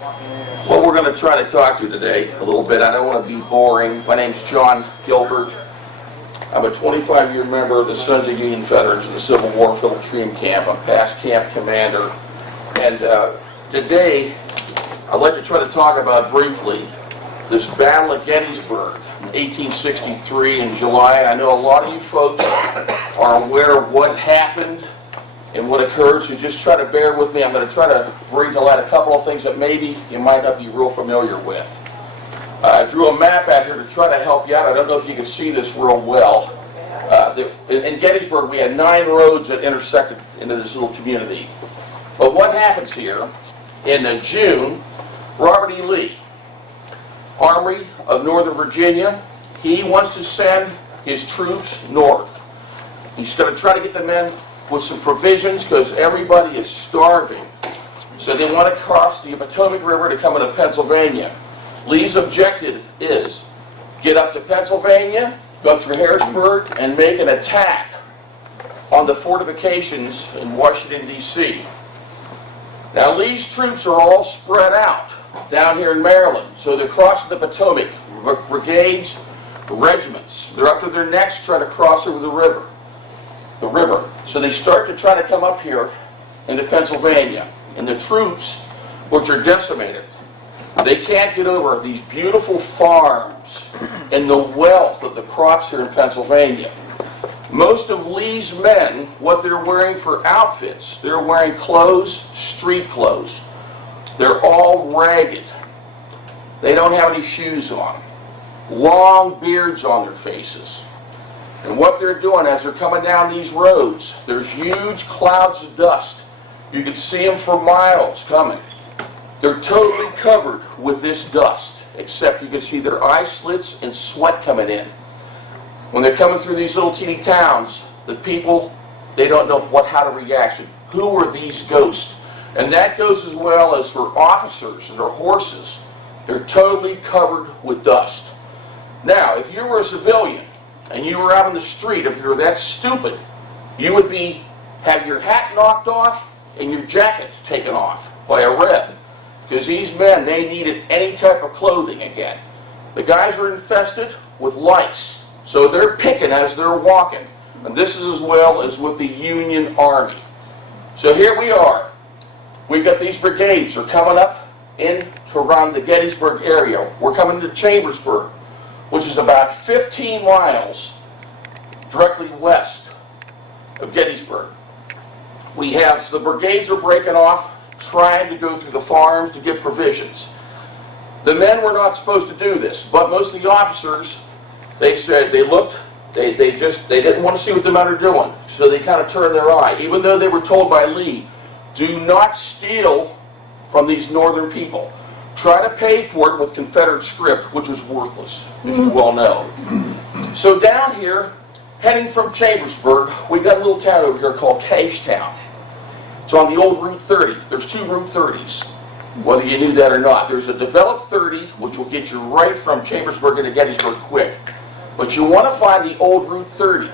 Well, we're going to try to talk to you today a little bit. I don't want to be boring. My name's John Gilbert. I'm a 25-year member of the Sons of Union Veterans in the Civil War Infiltration Camp. I'm past camp commander. And today, I'd like to try to talk about briefly this battle at Gettysburg in 1863 in July. I know a lot of you folks are aware of what happened and what occurred, so just try to bear with me. I'm going to try to bring to light a couple of things that maybe you might not be real familiar with. I drew a map out here to try to help you out. I don't know if you can see this real well. In Gettysburg, we had 9 roads that intersected into this little community. But what happens here, in June, Robert E. Lee, Army of Northern Virginia, he wants to send his troops north. He's going to try to get the men with some provisions because everybody is starving. So they want to cross the Potomac River to come into Pennsylvania. Lee's objective is get up to Pennsylvania, go through Harrisburg, and make an attack on the fortifications in Washington, D.C. Now, Lee's troops are all spread out down here in Maryland. So they're crossing the Potomac, brigades, regiments. They're up to their necks trying to cross over the river. So they start to try to come up here into Pennsylvania. And the troops, which are decimated, they can't get over these beautiful farms and the wealth of the crops here in Pennsylvania. Most of Lee's men, what they're wearing for outfits, they're wearing clothes, street clothes. They're all ragged. They don't have any shoes on. Long beards on their faces. And what they're doing as they're coming down these roads, there's huge clouds of dust. You can see them for miles coming. They're totally covered with this dust, except you can see their eye slits and sweat coming in. When they're coming through these little teeny towns, the people, they don't know how to react. Who are these ghosts? And that goes as well as for officers and their horses. They're totally covered with dust. Now, if you were a civilian, and you were out on the street, if you were that stupid, you would have your hat knocked off and your jacket taken off by a Reb. Because these men, they needed any type of clothing again. The guys are infested with lice, so they're picking as they're walking. And this is as well as with the Union Army. So here we are. We've got these brigades are coming up in to around the Gettysburg area. We're coming to Chambersburg, which is about 15 miles directly west of Gettysburg. We have, so the brigades are breaking off, trying to go through the farms to get provisions. The men were not supposed to do this, but most of the officers, they said, they looked, they didn't want to see what the men are doing, so they kind of turned their eye, even though they were told by Lee, do not steal from these northern people. Try to pay for it with Confederate script, which was worthless, as you well know. So down here, heading from Chambersburg, we've got a little town over here called Cagetown. It's on the old Route 30. There's 2 Route 30s, whether you knew that or not. There's a developed 30, which will get you right from Chambersburg into Gettysburg quick. But you want to find the old Route 30.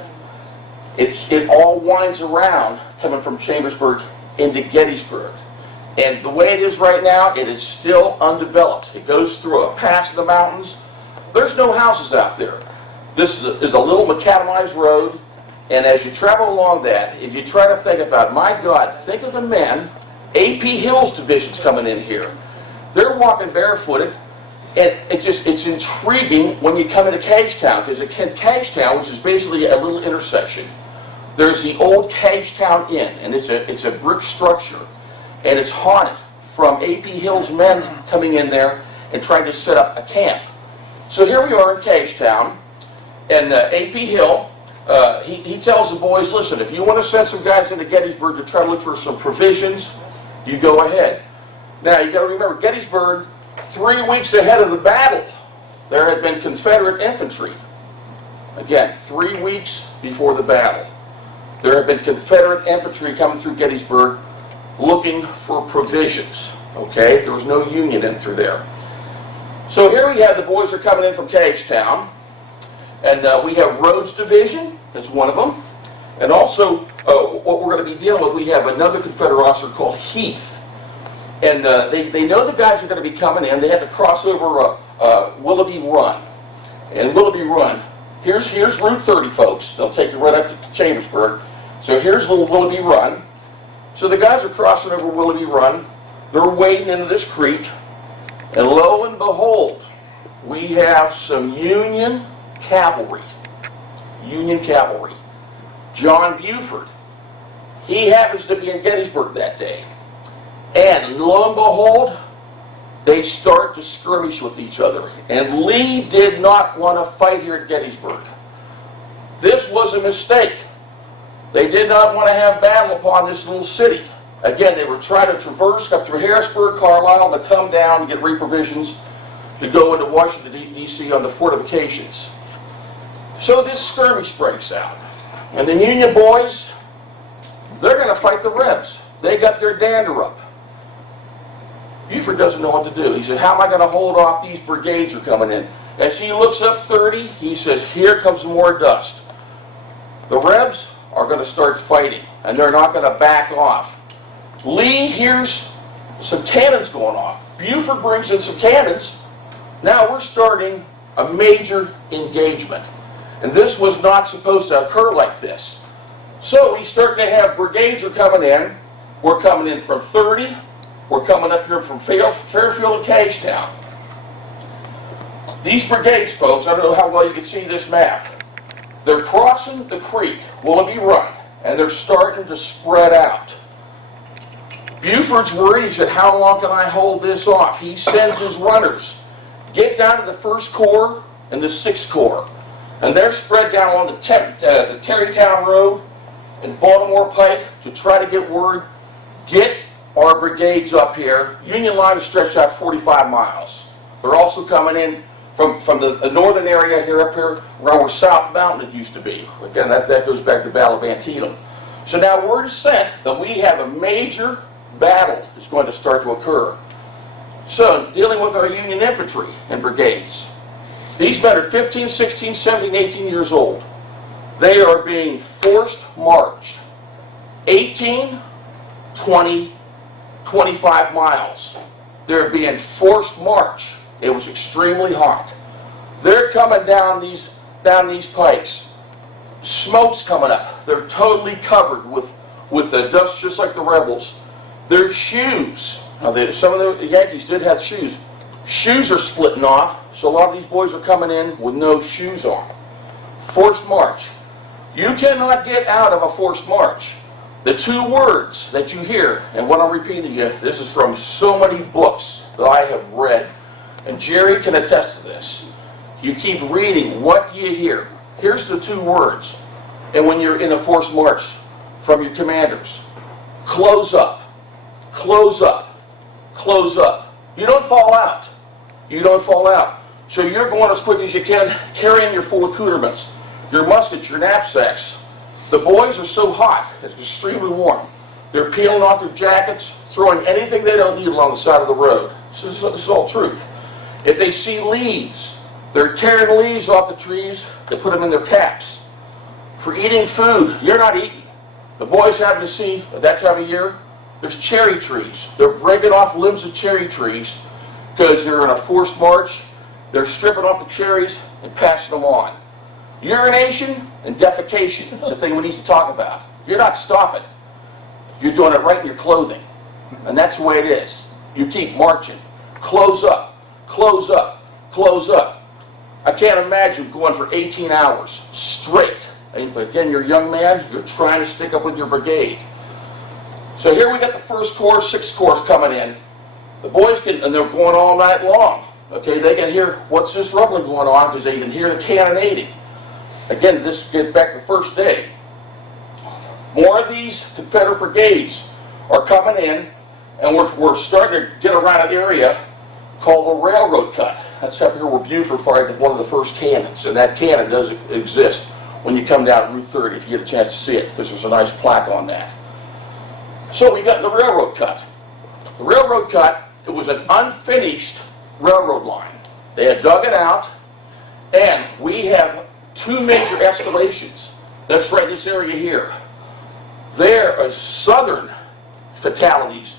It all winds around coming from Chambersburg into Gettysburg. And the way it is right now, it is still undeveloped. It goes through a pass in the mountains. There's no houses out there. This is a little macadamized road, and as you travel along that, if you try to think about, my God, think of the men, A.P. Hill's division's coming in here. They're walking barefooted, and it's intriguing when you come into Cagetown, because at Cagetown, which is basically a little intersection, there's the old Cagetown Inn, and it's a brick structure. And it's haunted from A.P. Hill's men coming in there and trying to set up a camp. So here we are in Cagetown, and A.P. Hill, he tells the boys, listen, if you want to send some guys into Gettysburg to try to look for some provisions, you go ahead. Now, you got to remember, Gettysburg, 3 weeks ahead of the battle, there had been Confederate infantry. Again, 3 weeks before the battle, there had been Confederate infantry coming through Gettysburg looking for provisions, okay? There was no Union in through there. So here we have the boys are coming in from Cagetown, and we have Rhodes Division, that's one of them, and also what we're going to be dealing with, we have another Confederate officer called Heath, And they know the guys are going to be coming in. They have to cross over Willoughby Run. And Willoughby Run, here's Route 30, folks. They'll take you right up to Chambersburg. So here's little Willoughby Run. So the guys are crossing over Willoughby Run. They're wading into this creek. And lo and behold, we have some Union cavalry. Union cavalry. John Buford. He happens to be in Gettysburg that day. And lo and behold, they start to skirmish with each other. And Lee did not want to fight here at Gettysburg. This was a mistake. They did not want to have battle upon this little city. Again, they were trying to traverse up through Harrisburg, Carlisle, to come down and get reprovisions to go into Washington, D.C. on the fortifications. So this skirmish breaks out. And the Union boys, they're going to fight the Rebs. They got their dander up. Buford doesn't know what to do. He said, how am I going to hold off? These brigades are coming in. As he looks up 30, he says, here comes more dust. The Rebs are going to start fighting, and they're not going to back off. Lee hears some cannons going off. Buford brings in some cannons. Now we're starting a major engagement. And this was not supposed to occur like this. So we start to have brigades are coming in. We're coming in from 30. We're coming up here from Fairfield and Cashtown. These brigades, folks, I don't know how well you can see this map. They're crossing the creek, Willoughby Run, and they're starting to spread out. Buford's worried. He said, how long can I hold this off? He sends his runners. Get down to the 1st Corps and the 6th Corps. And they're spread down along the Terrytown Road and Baltimore Pike to try to get word, get our brigades up here. Union line is stretched out 45 miles. They're also coming in from the northern area here up here around where South Mountain it used to be. Again, that goes back to the Battle of Antietam. So now word is sent that we have a major battle that's going to start to occur. So, dealing with our Union infantry and brigades. These men are 15, 16, 17, 18 years old. They are being forced marched 18, 20, 25 miles. They're being forced march. It was extremely hot. They're coming down these pikes. Smoke's coming up. They're totally covered with the dust, just like the rebels. Their shoes. Now, some of the Yankees did have shoes. Shoes are splitting off, so a lot of these boys are coming in with no shoes on. Forced march. You cannot get out of a forced march. The two words that you hear, and what I'm repeating to you, this is from so many books that I have read, and Jerry can attest to this. You keep reading, what do you hear? Here's the two words. And when you're in a forced march from your commanders, close up, close up, close up. You don't fall out. You don't fall out. So you're going as quick as you can, carrying your full accoutrements, your muskets, your knapsacks. The boys are so hot, it's extremely warm. They're peeling off their jackets, throwing anything they don't need along the side of the road. This is all truth. If they see leaves, they're tearing leaves off the trees, they put them in their caps. For eating food, you're not eating. The boys happen to see, at that time of year, there's cherry trees. They're breaking off limbs of cherry trees because they're in a forced march. They're stripping off the cherries and passing them on. Urination and defecation is the thing we need to talk about. You're not stopping. You're doing it right in your clothing. And that's the way it is. You keep marching. Close up, close up, close up. I can't imagine going for 18 hours straight. But again, you're a young man, you're trying to stick up with your brigade. So here we got the 1st Corps, 6th Corps coming in. The boys can, and they're going all night long. Okay, they can hear what's this rumbling going on because they can hear the cannonading. Again, this gets back to the first day. More of these Confederate brigades are coming in, and we're starting to get around an area called the Railroad Cut. That's up here where Buford fired one of the first cannons, and that cannon does exist when you come down Route 30 if you get a chance to see it, because there's a nice plaque on that. So we got the Railroad Cut. The Railroad Cut, it was an unfinished railroad line. They had dug it out, and we have two major escalations. That's right in this area here. There are Southern fatalities.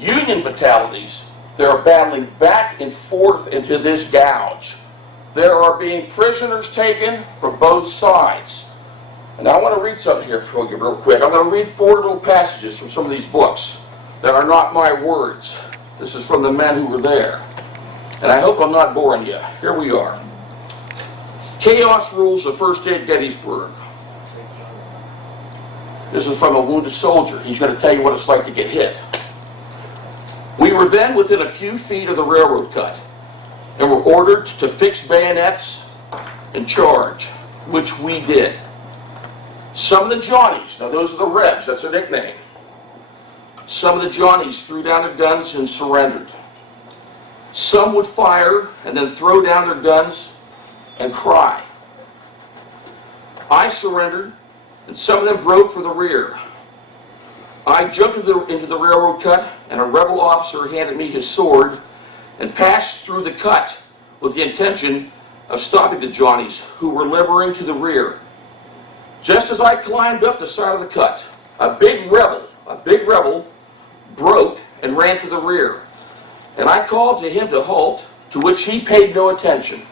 Union fatalities, they are battling back and forth into this gouge. There are being prisoners taken from both sides. And I want to read something here for you real quick. I'm going to read 4 little passages from some of these books that are not my words. This is from the men who were there. And I hope I'm not boring you. Here we are. Chaos rules the first day at Gettysburg. This is from a wounded soldier. He's going to tell you what it's like to get hit. We were then within a few feet of the railroad cut and were ordered to fix bayonets and charge, which we did. Some of the Johnnies, now those are the Rebs, that's their nickname. Some of the Johnnies threw down their guns and surrendered. Some would fire and then throw down their guns and cry. I surrendered, and some of them broke for the rear. I jumped into the railroad cut, and a rebel officer handed me his sword and passed through the cut with the intention of stopping the Johnnies who were liberating to the rear. Just as I climbed up the side of the cut, a big rebel broke and ran to the rear, and I called to him to halt, to which he paid no attention.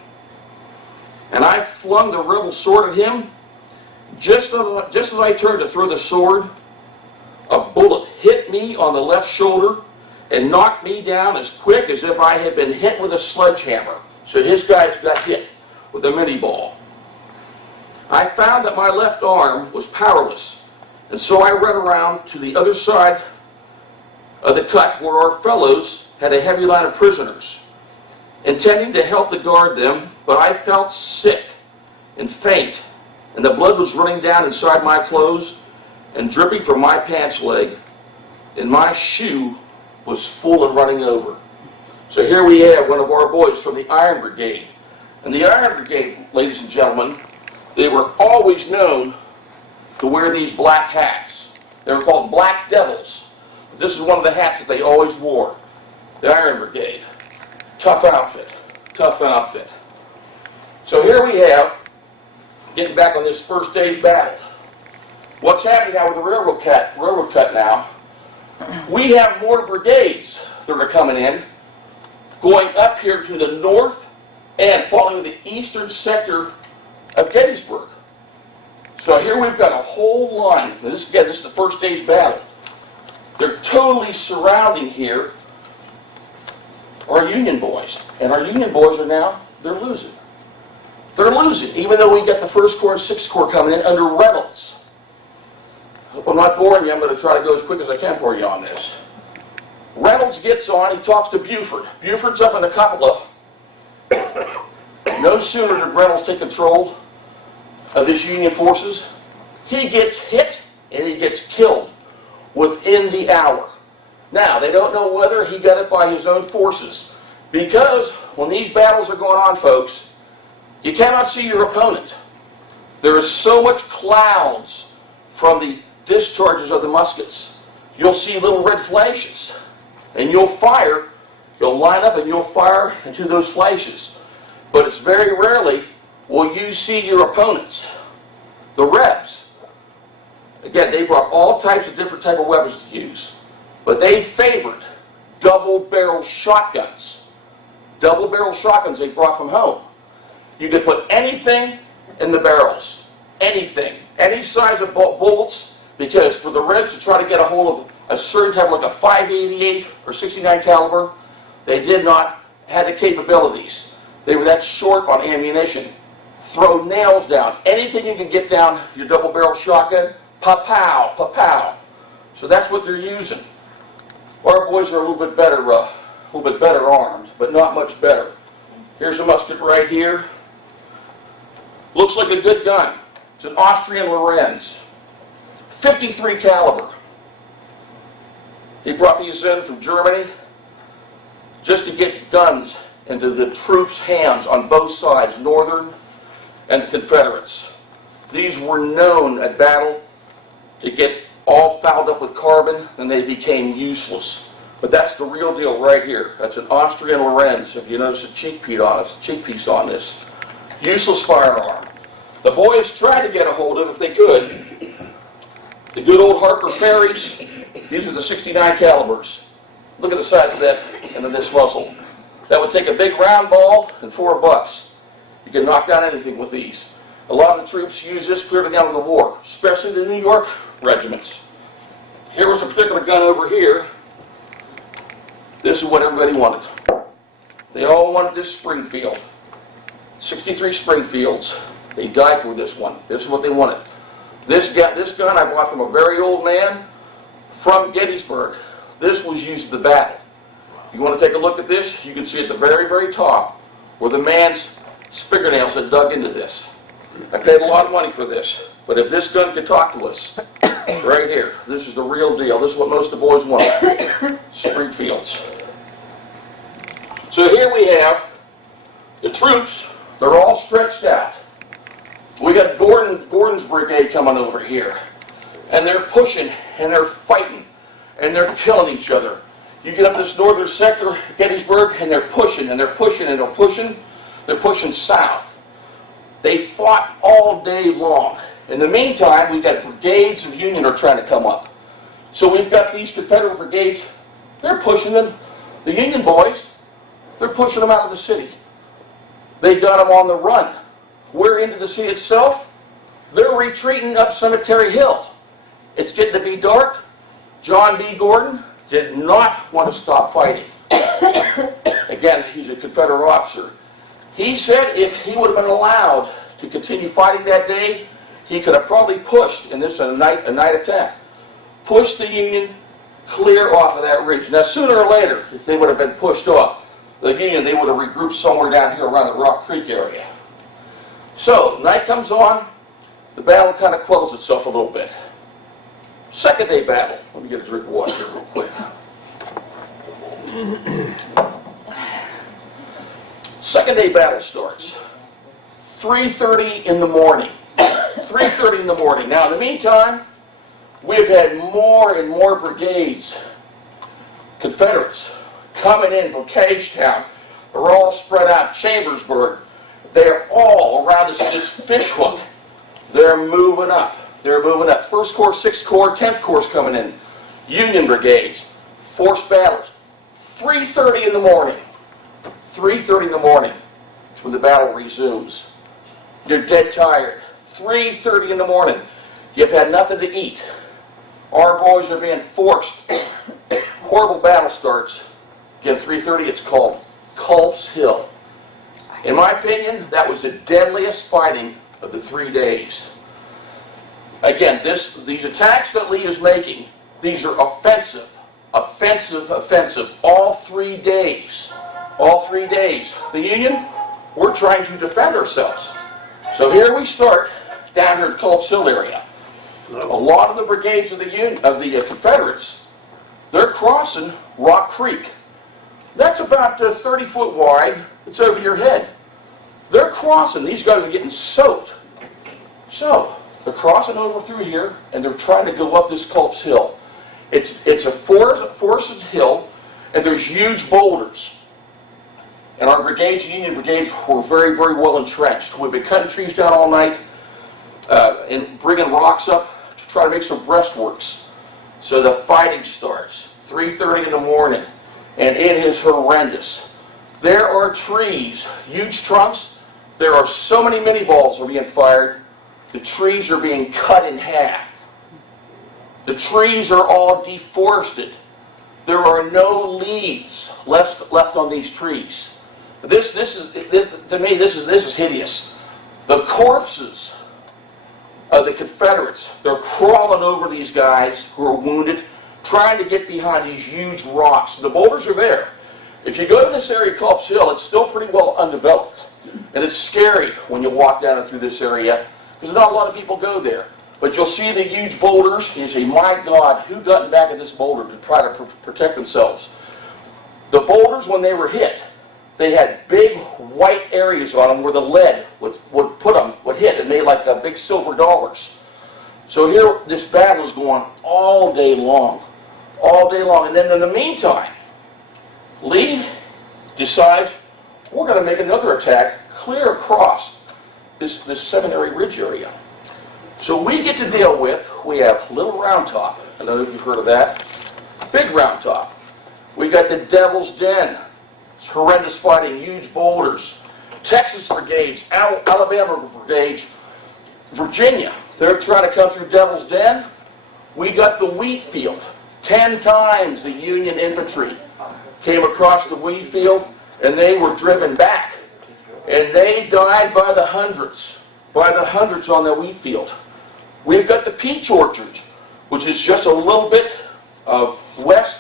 And I flung the rebel sword at him. Just as I turned to throw the sword, a bullet hit me on the left shoulder and knocked me down as quick as if I had been hit with a sledgehammer. So his guys got hit with a mini ball. I found that my left arm was powerless, and so I ran around to the other side of the cut where our fellows had a heavy line of prisoners, intending to help to guard them, but I felt sick and faint, and the blood was running down inside my clothes and dripping from my pants leg, and my shoe was full and running over. So here we have one of our boys from the Iron Brigade. And the Iron Brigade, ladies and gentlemen, they were always known to wear these black hats. They were called Black Devils. This is one of the hats that they always wore. The Iron Brigade. Tough outfit. Tough outfit. So here we have, getting back on this first day's battle. What's happening now with the railroad cut now? We have more brigades that are coming in, going up here to the north and following the eastern sector of Gettysburg. So here we've got a whole line. Now this is the first day's battle. They're totally surrounding here our Union boys. And our Union boys are now, they're losing. They're losing, even though we got the 1st Corps and 6th Corps coming in under Reynolds. I hope I'm not boring you. I'm going to try to go as quick as I can for you on this. Reynolds gets on, he talks to Buford. Buford's up in the cupola. No sooner did Reynolds take control of this Union forces, he gets hit and he gets killed within the hour. Now, they don't know whether he got it by his own forces, because when these battles are going on, folks, you cannot see your opponent. There is so much clouds from the discharges of the muskets. You'll see little red flashes, and you'll fire, you'll line up and you'll fire into those flashes. But it's very rarely will you see your opponents. The Rebs, again, they brought all types of different type of weapons to use, but they favored double-barrel shotguns. Double-barrel shotguns they brought from home. You could put anything in the barrels, anything, any size of bullets, because for the Rebs to try to get a hold of a certain type, like a 588 or 69 caliber, they did not have the capabilities. They were that short on ammunition. Throw nails down. Anything you can get down your double-barrel shotgun, pa-pow, pa-pow. So that's what they're using. Our boys are a little bit better armed, but not much better. Here's a musket right here. Looks like a good gun. It's an Austrian Lorenz, 53 caliber. He brought these in from Germany just to get guns into the troops' hands on both sides, Northern and the Confederates. These were known at battle to get all fouled up with carbon, and they became useless. But that's the real deal right here. That's an Austrian Lorenz. If you notice a cheek piece on this. Useless firearm. The boys tried to get a hold of it if they could. The good old Harper Ferries, these are the 69 calibers. Look at the size of that and then this muzzle. That would take a big round ball and 4 bucks. You can knock down anything with these. A lot of the troops use this clearly down in the war, especially the New York regiments. Here was a particular gun over here. This is what everybody wanted. They all wanted this Springfield. 63 Springfields. They died for this one. This is what they wanted. This gun I bought from a very old man from Gettysburg. This was used in the battle. If you want to take a look at this, you can see at the very, very top where the man's fingernails had dug into this. I paid a lot of money for this, but if this gun could talk to us, right here, this is the real deal. This is what most of the boys want. Springfields. So here we have the troops. They're all stretched out. We got Gordon's brigade coming over here, and they're pushing, and they're fighting, and they're killing each other. You get up this northern sector, Gettysburg, and they're pushing, and they're pushing, and they're pushing. They're pushing south. They fought all day long. In the meantime, we've got brigades of Union are trying to come up. So we've got these Confederate brigades. They're pushing them. The Union boys, they're pushing them out of the city. They got them on the run. We're into the city itself. They're retreating up Cemetery Hill. It's getting to be dark. John B. Gordon did not want to stop fighting. Again, he's a Confederate officer. He said if he would have been allowed to continue fighting that day, he could have probably pushed, in this a night attack, pushed the Union clear off of that ridge. Now, sooner or later, if they would have been pushed off, the Union, they would have regrouped somewhere down here around the Rock Creek area. So, night comes on, the battle kind of quells itself a little bit. Second day battle. Let me get a drink of water here real quick. Second day battle starts. 3:30 in the morning. 3:30 in the morning. Now, in the meantime, we've had more and more brigades, Confederates, coming in from Cagetown. They're all spread out. Chambersburg. They're all around this fish hook. They're moving up. They're moving up. 1st Corps, 6th Corps, 10th Corps coming in. Union brigades. Forced battles. 3:30 in the morning. 3:30 in the morning. That's when the battle resumes. You're dead tired. 3:30 in the morning. You've had nothing to eat. Our boys are being forced. Horrible battle starts. Again, 3:30, it's called Culp's Hill. In my opinion, that was the deadliest fighting of the 3 days. Again, these attacks that Lee is making, these are offensive, offensive, offensive, all 3 days. All 3 days. The Union, we're trying to defend ourselves. So here we start down here at Culp's Hill area. A lot of the brigades of the Confederates, they're crossing Rock Creek. That's about 30 foot wide. It's over your head. They're crossing. These guys are getting soaked. So they're crossing over through here, and they're trying to go up this Culp's Hill. It's a forested hill, and there's huge boulders. And our brigades, Union brigades, were very, very well entrenched. We've been cutting trees down all night and bringing rocks up to try to make some breastworks. So the fighting starts 3:30 in the morning, and it is horrendous. There are trees, huge trunks. There are so many mini balls are being fired. The trees are being cut in half. The trees are all deforested. There are no leaves left on these trees. To me, this is hideous. The corpses of the Confederates, they're crawling over these guys who are wounded, trying to get behind these huge rocks. The boulders are there. If you go to this area, Culp's Hill, it's still pretty well undeveloped. And it's scary when you walk down through this area, because not a lot of people go there. But you'll see the huge boulders, and you say, my God, who got back in this boulder to try to protect themselves? The boulders, when they were hit, they had big white areas on them where the lead would hit and made like big silver dollars. So here, this battle is going all day long. All day long. And then in the meantime, Lee decides, we're going to make another attack clear across this Seminary Ridge area. So we get to deal with, we have Little Round Top. I don't know if you've heard of that. Big Round Top. We got the Devil's Den. It's horrendous fighting, huge boulders. Texas brigades, Alabama brigades, Virginia. They're trying to come through Devil's Den. We got the wheat field. 10 times the Union infantry came across the wheat field, and they were driven back. And they died by the hundreds on the wheat field. We've got the peach orchard, which is just a little bit west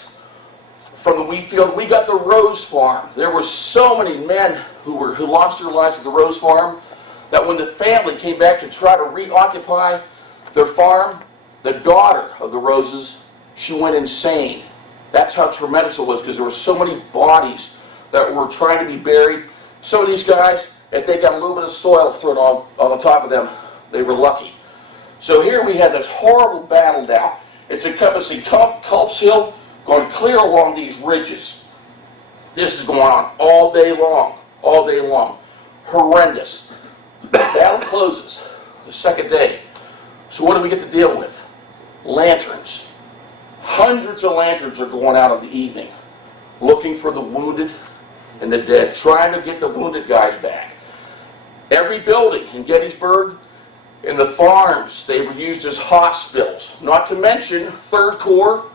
from the wheat field. We got the Rose Farm. There were so many men who lost their lives at the Rose Farm that when the family came back to try to reoccupy their farm, the daughter of the Roses, she went insane. That's how tremendous it was, because there were so many bodies that were trying to be buried. Some of these guys, if they got a little bit of soil thrown on the top of them, they were lucky. So here we had this horrible battle now. It's encompassing Culp's Hill, going clear along these ridges. This is going on all day long, all day long. Horrendous. The battle closes the second day. So what do we get to deal with? Lanterns. Hundreds of lanterns are going out in the evening, looking for the wounded and the dead, trying to get the wounded guys back. Every building in Gettysburg, in the farms, they were used as hospitals. Not to mention, 3rd Corps,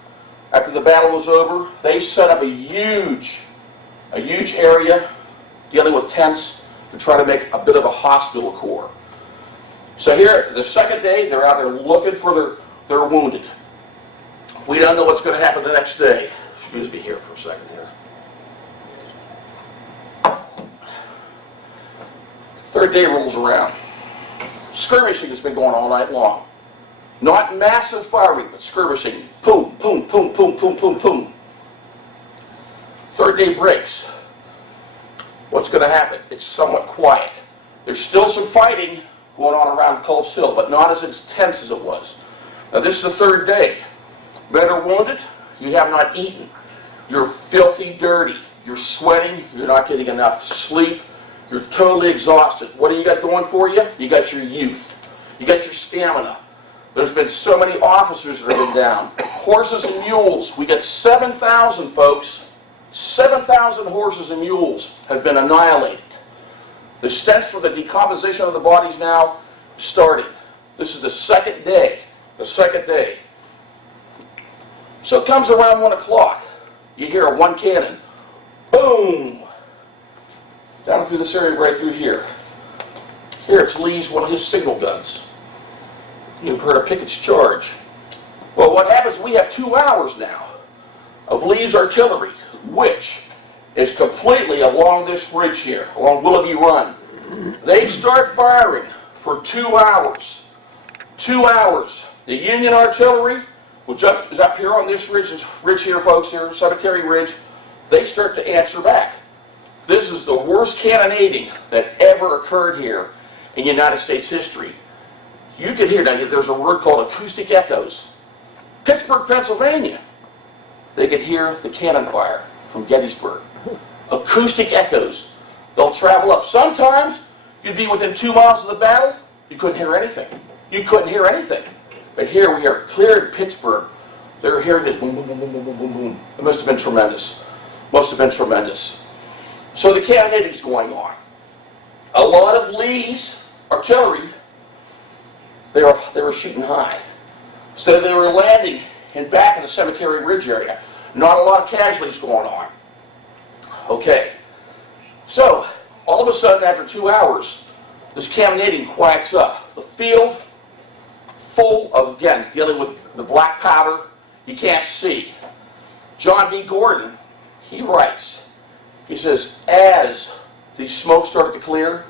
after the battle was over, they set up a huge area dealing with tents to try to make a bit of a hospital corps. So here, the second day, they're out there looking for their wounded. We don't know what's going to happen the next day. Excuse me here for a second here. Third day rolls around. Skirmishing has been going all night long. Not massive firing, but skirmishing. Boom, boom, boom, boom, boom, boom, boom. Third day breaks. What's going to happen? It's somewhat quiet. There's still some fighting going on around Culp's Hill, but not as intense as it was. Now this is the third day. Men are wounded. You have not eaten. You're filthy dirty. You're sweating. You're not getting enough sleep. You're totally exhausted. What do you got going for you? You got your youth. You got your stamina. There's been so many officers that have been down. Horses and mules. We got 7,000 folks. 7,000 horses and mules have been annihilated. The stench for the decomposition of the bodies now starting. This is the second day. The second day. So it comes around 1 o'clock. You hear a one cannon. Boom! Down through this area right through here. Here it's Lee's, one of his signal guns. You've heard of Pickett's charge. Well, what happens, we have 2 hours now of Lee's artillery, which is completely along this ridge here, along Willoughby Run. They start firing for 2 hours. 2 hours. The Union artillery, which is up here on this ridge here, folks, here, Cemetery Ridge, they start to answer back. This is the worst cannonading that ever occurred here in United States history. You can hear, now there's a word called acoustic echoes. Pittsburgh, Pennsylvania, they could hear the cannon fire from Gettysburg. Acoustic echoes. They'll travel up. Sometimes you'd be within 2 miles of the battle, you couldn't hear anything. You couldn't hear anything. But here we are clear in Pittsburgh. They're hearing this boom, boom, boom, boom, boom, boom, boom, boom. It must have been tremendous. Must have been tremendous. So the cannonading is going on. A lot of Lee's artillery, they were shooting high. So they were landing in back in the Cemetery Ridge area. Not a lot of casualties going on. Okay. So, all of a sudden, after 2 hours, this cannonading quiets up. The field, full of, again, dealing with the black powder, you can't see. John B. Gordon, he writes, he says, as the smoke started to clear,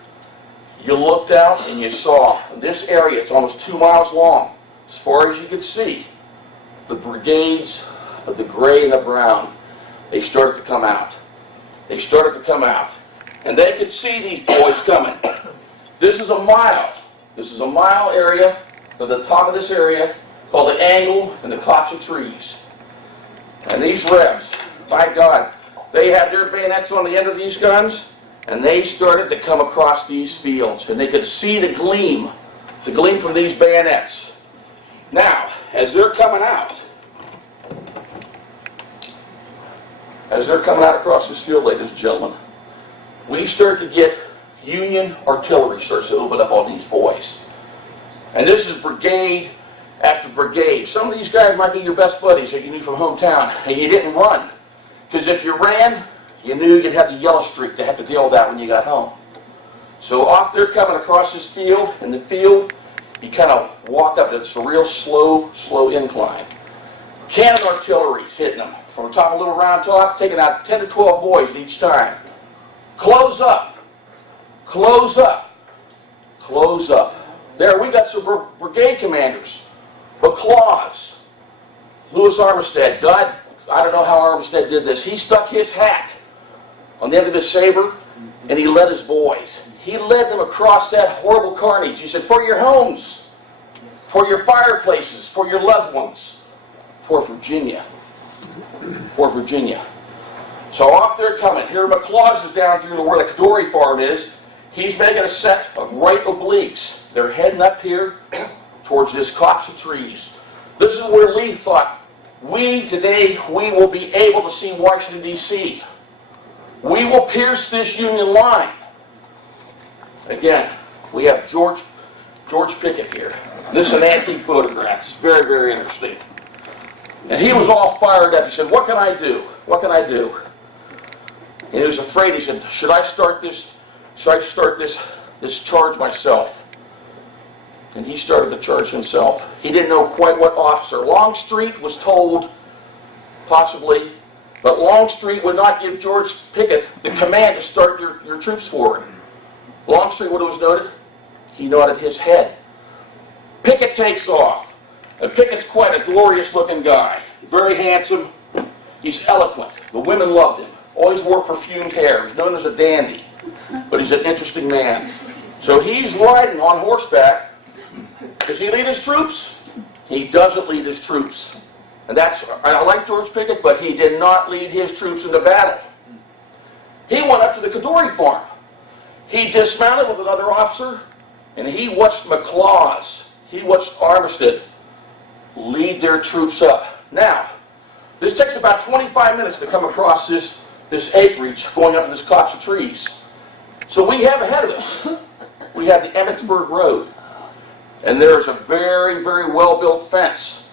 you looked out and you saw, in this area, it's almost 2 miles long, as far as you could see, the brigades of the gray and the brown, they started to come out. They started to come out. And they could see these boys coming. This is a mile. This is a mile area to the top of this area called the angle and the copse of trees. And these Rebs, by God, they had their bayonets on the end of these guns, and they started to come across these fields. And they could see the gleam from these bayonets. Now, as they're coming out, as they're coming out across this field, ladies and gentlemen, we start to get Union artillery starts to open up on these boys. And this is brigade after brigade. Some of these guys might be your best buddies that you knew from hometown, and you didn't run. Because if you ran, you knew you'd have the yellow streak to have to deal with that when you got home. So off they're coming across this field, and the field, you kind of walk up. It's a real slow incline. Cannon artillery hitting them. From the top of a little round top, taking out 10 to 12 boys each time. Close up. Close up. Close up. There, we got some brigade commanders. McLaws. Lewis Armistead. God, I don't know how Armistead did this. He stuck his hat on the end of his saber, and he led his boys. He led them across that horrible carnage. He said, for your homes, for your fireplaces, for your loved ones, for Virginia. For Virginia. So off they're coming. Here McLaws is down through where the Cadore farm is. He's making a set of right obliques. They're heading up here towards this copse of trees. This is where Lee thought, today, we will be able to see Washington, D.C. We will pierce this Union line. Again, we have George Pickett here. This is an antique photograph. It's very, very interesting. And he was all fired up. He said, what can I do? What can I do? And he was afraid. He said, should I start this charge myself? And he started the charge himself. He didn't know quite what officer. Longstreet was told, possibly, but Longstreet would not give George Pickett the command to start your troops forward. Longstreet would have noted, he nodded his head. Pickett takes off. And Pickett's quite a glorious-looking guy. Very handsome. He's eloquent. The women loved him. Always wore perfumed hair. He's known as a dandy. But he's an interesting man. So he's riding on horseback. Does he lead his troops? He doesn't lead his troops. And I like George Pickett, but he did not lead his troops into battle. He went up to the Cadore farm. He dismounted with another officer, and he watched McLaws. He watched Armistead lead their troops up. Now, this takes about 25 minutes to come across this acreage going up to this copse of trees. So we have ahead of us, we have the Emmitsburg Road. And there's a very, very well-built fence.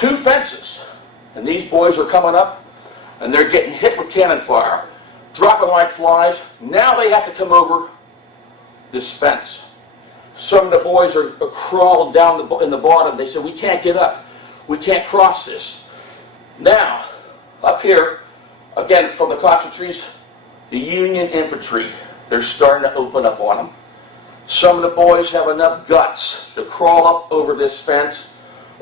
2 fences. And these boys are coming up, and they're getting hit with cannon fire, dropping like flies. Now they have to come over this fence. Some of the boys are crawling down in the bottom. They said, we can't get up. We can't cross this. Now, up here, again, from the copse of trees, the Union infantry, they're starting to open up on them. Some of the boys have enough guts to crawl up over this fence.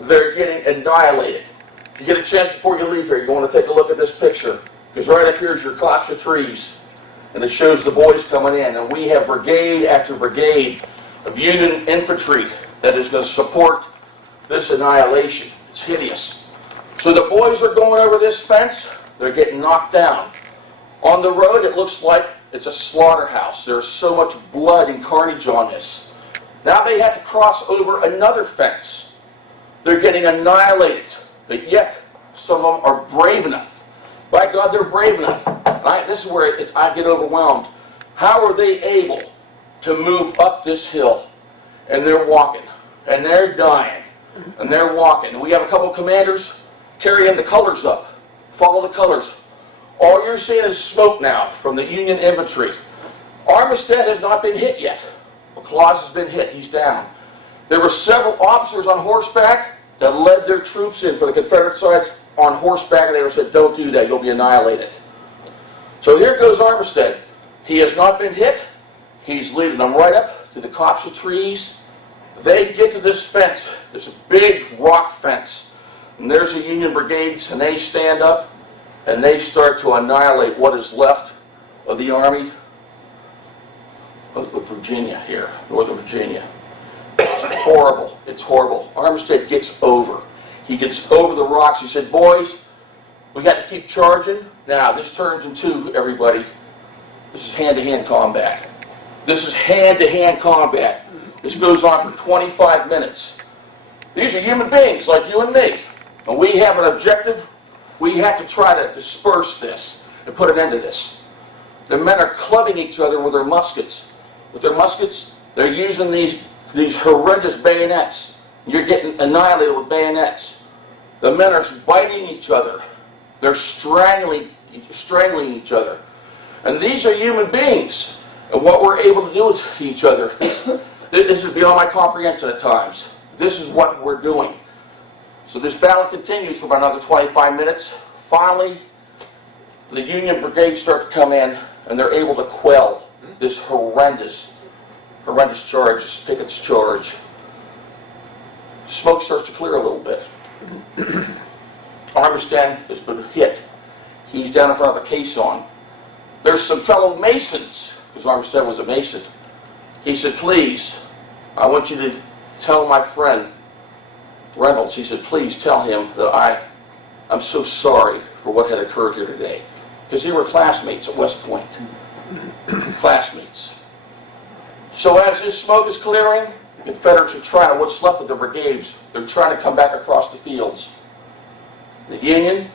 They're getting annihilated. If you get a chance before you leave here, you're going to take a look at this picture. Because right up here is your copse of trees. And it shows the boys coming in. And we have brigade after brigade of Union infantry that is going to support this annihilation. It's hideous. So the boys are going over this fence. They're getting knocked down. On the road, it looks like it's a slaughterhouse. There's so much blood and carnage on this. Now they have to cross over another fence. They're getting annihilated. But yet, some of them are brave enough. By God, they're brave enough. This is where I get overwhelmed. How are they able to move up this hill? And they're walking. And they're dying. And they're walking. And we have a couple of commanders carrying the colors up. Follow the colors. All you're seeing is smoke now from the Union infantry. Armistead has not been hit yet. McLaws has been hit. He's down. There were several officers on horseback that led their troops in for the Confederate sides on horseback, and they said, don't do that. You'll be annihilated. So here goes Armistead. He has not been hit. He's leading them right up to the copse of trees. They get to this fence. This big rock fence. And there's the Union brigades, and they stand up, and they start to annihilate what is left of the army of Virginia here, Northern Virginia. It's horrible. It's horrible. Armistead gets over. He gets over the rocks. He said, boys, we got to keep charging. Now, this turns into, everybody, this is hand-to-hand combat. This is hand-to-hand combat. This goes on for 25 minutes. These are human beings like you and me. And we have an objective. We have to try to disperse this. to put an end to this. The men are clubbing each other with their muskets. With their muskets, they're using these horrendous bayonets. You're getting annihilated with bayonets. The men are biting each other. They're strangling each other. And these are human beings. And what we're able to do with each other, this is beyond my comprehension at times. This is what we're doing. So this battle continues for about another 25 minutes. Finally, the Union brigades start to come in, and they're able to quell this horrendous charge, this Pickett's charge. Smoke starts to clear a little bit. Armistead has been hit. He's down in front of a caisson. There's some fellow Masons, because Armistead was a Mason. He said, please, I want you to tell my friend Reynolds, he said, please tell him that I'm so sorry for what had occurred here today. Because they were classmates at West Point. Classmates. So as this smoke is clearing, the Confederates are trying, what's left of the brigades, they're trying to come back across the fields. The Union,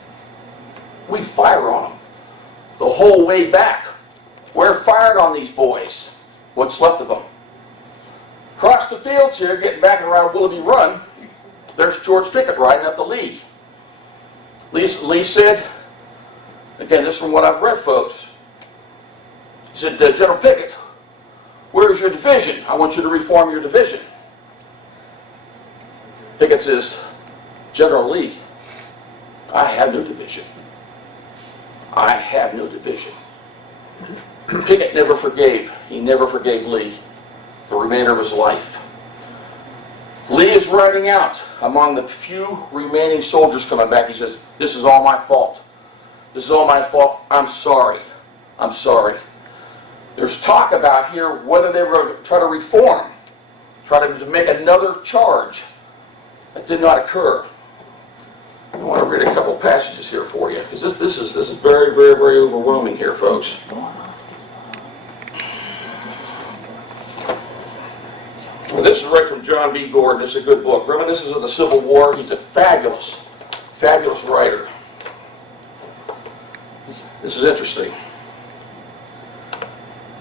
we fire on them. The whole way back. We're firing on these boys. What's left of them. Across the fields here, getting back around Willoughby Run, there's George Pickett riding up the Lee. Lee said, again, this is from what I've read, folks. He said, General Pickett, where's your division? I want you to reform your division. Pickett says, General Lee, I have no division. I have no division. Pickett never forgave. He never forgave Lee the remainder of his life. Lee is riding out among the few remaining soldiers coming back. He says, this is all my fault. This is all my fault. I'm sorry. I'm sorry. There's talk about here whether they were going to try to reform, try to make another charge. That did not occur. I want to read a couple passages here for you, because this is very, very, very overwhelming here, folks. Well, this is right from John B. Gordon. This is a good book. Reminiscences of the Civil War. He's a fabulous, fabulous writer. This is interesting.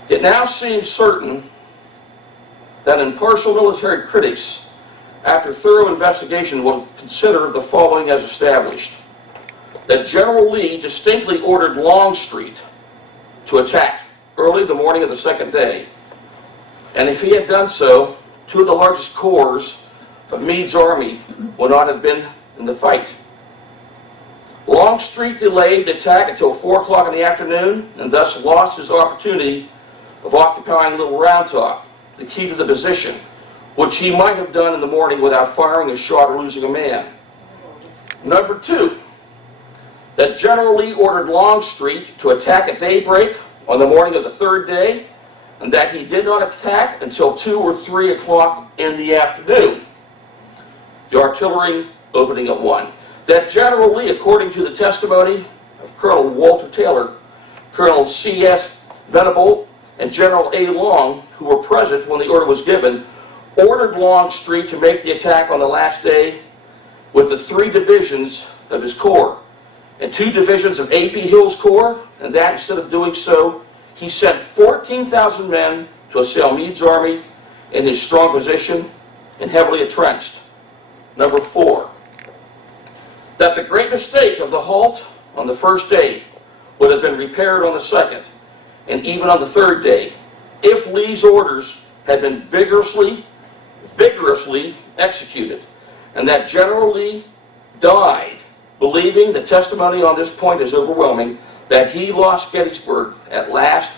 It now seems certain that impartial military critics, after thorough investigation, will consider the following as established. That General Lee distinctly ordered Longstreet to attack early the morning of the second day. And if he had done so, two of the largest corps of Meade's army would not have been in the fight. Longstreet delayed the attack until 4 o'clock in the afternoon and thus lost his opportunity of occupying Little Round Top, the key to the position, which he might have done in the morning without firing a shot or losing a man. Number 2, that General Lee ordered Longstreet to attack at daybreak on the morning of the third day, and that he did not attack until 2 or 3 o'clock in the afternoon. The artillery opening at 1. That General Lee, according to the testimony of Colonel Walter Taylor, Colonel C.S. Venable, and General A. Long, who were present when the order was given, ordered Longstreet to make the attack on the last day with the 3 divisions of his corps and 2 divisions of A.P. Hill's corps, and that instead of doing so, he sent 14,000 men to assail Meade's army in his strong position and heavily entrenched. Number 4, that the great mistake of the halt on the first day would have been repaired on the second and even on the third day if Lee's orders had been vigorously executed, and that General Lee died believing, the testimony on this point is overwhelming, that he lost Gettysburg at last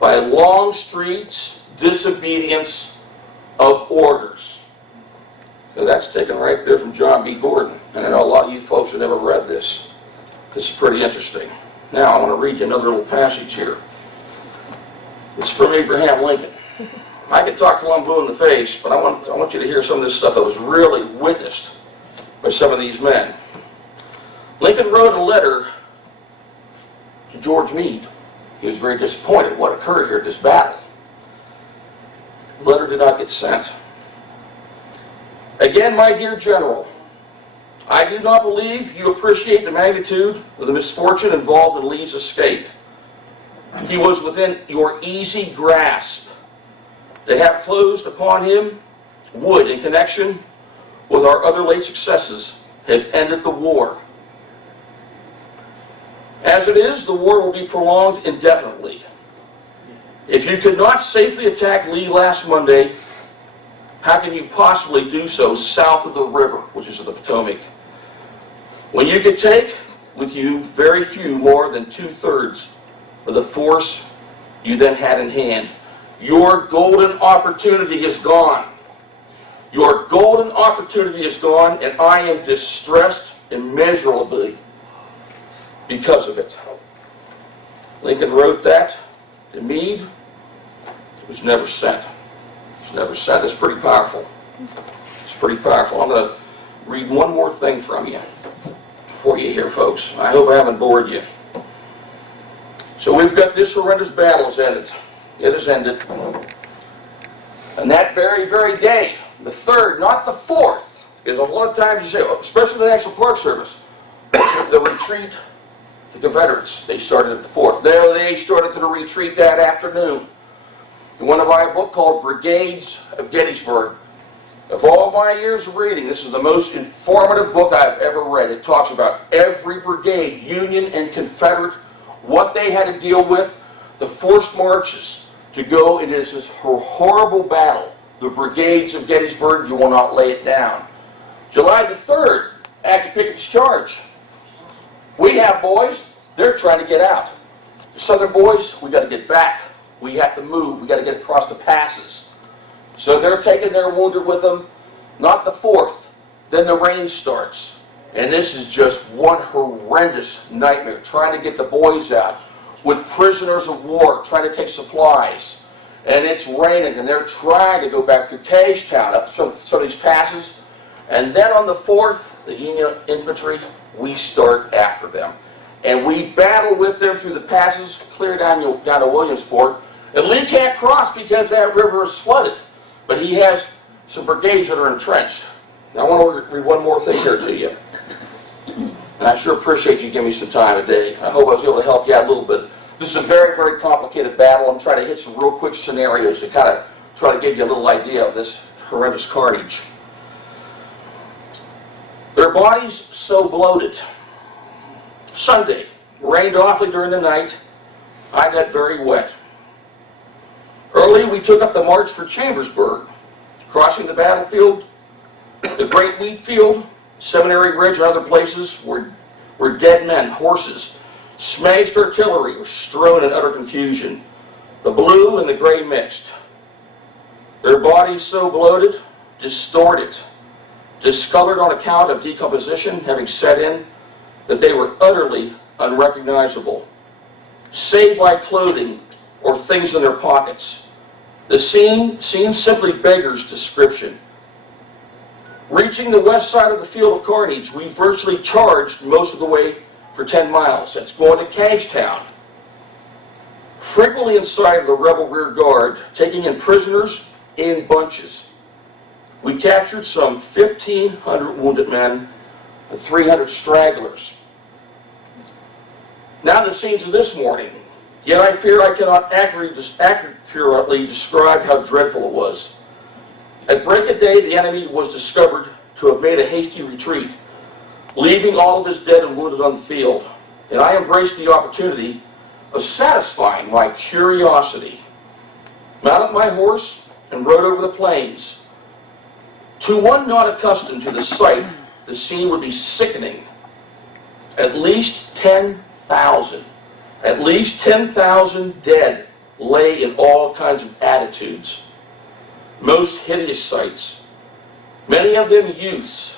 by Longstreet's disobedience of orders. So that's taken right there from John B. Gordon. And I know a lot of you folks have never read this. This is pretty interesting. Now I want to read you another little passage here. It's from Abraham Lincoln. I could talk till I'm blue in the face, but I want you to hear some of this stuff that was really witnessed by some of these men. Lincoln wrote a letter to George Meade. He was very disappointed in what occurred here at this battle. The letter did not get sent. Again, my dear General, I do not believe you appreciate the magnitude of the misfortune involved in Lee's escape. He was within your easy grasp. To have closed upon him would, in connection with our other late successes, have ended the war. As it is, the war will be prolonged indefinitely. If you could not safely attack Lee last Monday, how can you possibly do so south of the river, which is the Potomac, when you could take with you very few more than 2/3 of the force you then had in hand? Your golden opportunity is gone. Your golden opportunity is gone, and I am distressed immeasurably because of it. Lincoln wrote that to Meade. It was never sent. It was never sent. It's pretty powerful. It's pretty powerful. I'm going to read one more thing from you for you here, folks. I hope I haven't bored you. So we've got this horrendous battle has ended. It has ended. And that very, very day, the 3rd, not the 4th, because a lot of times you say, especially the National Park Service, the retreat, the Confederates, they started at the 4th. They started the retreat that afternoon. You want to buy a book called Brigades of Gettysburg. Of all my years of reading, this is the most informative book I've ever read. It talks about every brigade, Union and Confederate, what they had to deal with, the forced marches to go into this horrible battle. The Brigades of Gettysburg, you will not lay it down. July the 3rd, after Pickett's charge, we have boys, they're trying to get out. The Southern boys, we got to get back. We have to move. We got to get across the passes. So they're taking their wounded with them. Not the 4th. Then the rain starts. And this is just one horrendous nightmare, trying to get the boys out with prisoners of war, trying to take supplies. And it's raining, and they're trying to go back through Cagetown, up some of these passes. And then on the 4th, the Union infantry, we start after them. And we battle with them through the passes, clear down to Williamsport. And Lee can't cross because that river is flooded. But he has some brigades that are entrenched. Now I want to read one more thing here to you. And I sure appreciate you giving me some time today. I hope I was able to help you out a little bit. This is a very, very complicated battle. I'm trying to hit some real quick scenarios to kind of try to give you a little idea of this horrendous carnage. Their bodies so bloated. Sunday, rained awfully during the night. I got very wet. Early, we took up the march for Chambersburg, crossing the battlefield, the Great Wheat Field, Seminary Ridge, and other places were dead men, horses. Smashed artillery was strewn in utter confusion. The blue and the gray mixed. Their bodies so bloated, distorted, discolored on account of decomposition having set in, that they were utterly unrecognizable, save by clothing or things in their pockets. The scene simply beggars description. Reaching the west side of the field of carnage, we virtually charged most of the way for 10 miles. That's going to Cagetown. Frequently inside of the rebel rear guard, taking in prisoners in bunches. We captured some 1,500 wounded men and 300 stragglers. Now the scenes of this morning. Yet I fear I cannot accurately describe how dreadful it was. At break of day, the enemy was discovered to have made a hasty retreat, leaving all of his dead and wounded on the field. And I embraced the opportunity of satisfying my curiosity, mounted my horse, and rode over the plains. To one not accustomed to the sight, the scene would be sickening. At least 10,000. At least 10,000 dead lay in all kinds of attitudes. Most hideous sights. Many of them youths.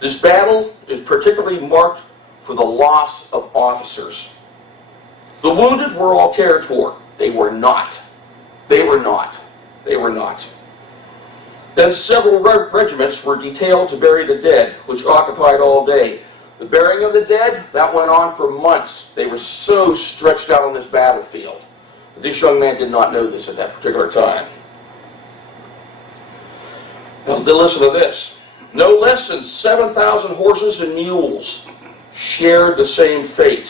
This battle is particularly marked for the loss of officers. The wounded were all cared for. They were not. They were not. They were not. Then several regiments were detailed to bury the dead, which occupied all day. The burying of the dead, that went on for months. They were so stretched out on this battlefield. But this young man did not know this at that particular time. Now, listen to this. No less than 7,000 horses and mules shared the same fate,